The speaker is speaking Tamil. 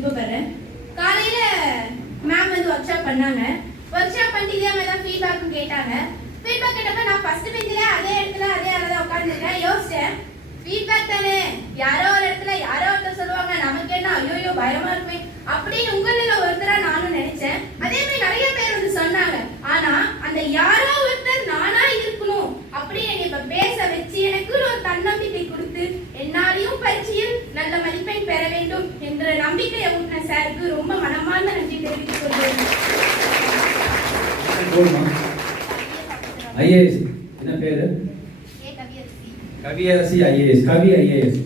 விருப்பப்படுறேன். காலையில மேம் வந்து ஒர்க் ஷாப் பண்ணாங்க. ஒர்க் ஷாப் பண்ணிட்டு இதே மாதிரி தான் ஃபீட்பேக்கும் கேட்டாங்க. ஃபீட்பேக் கேட்டப்ப நான் ஃபர்ஸ்ட் பெஞ்சில அதே இடத்துல அதே அளவுதான் உட்காந்துருக்கேன். யோசிச்சேன், ஃபீட்பேக் தானே, யாரோ ஒரு இடத்துல யாரோ ஒருத்தர் சொல்லுவாங்க, நமக்கு என்ன ஐயோ பயமா இருக்குமே அப்படின்னு உங்களில் ஒருத்தரா நானும் நினைச்சேன். அதே மாதிரி நிறைய பேர் வந்து சொன்னாங்க. ஆனா அந்த யாரோ ஒருத்தர் நானா இருக்கணும் அப்படின்னு என்னை இப்ப பேச வச்சு எனக்கு ஒரு தன்னம்பிக்கை கொடுத்து என்னாலையும் பரீட்சையில் நல்ல மதிப்பெண் பெற வேண்டும் என்ற நம்பிக்கையை ஊட்டின சாருக்கு ரொம்ப மனமார்ந்த நன்றி தெரிவித்துக் கொள்கிறேன். ஐஏஎஸ் என்ன பேரு? கவியரசி ஐஏஎஸ். கவி ஐஏஎஸ்.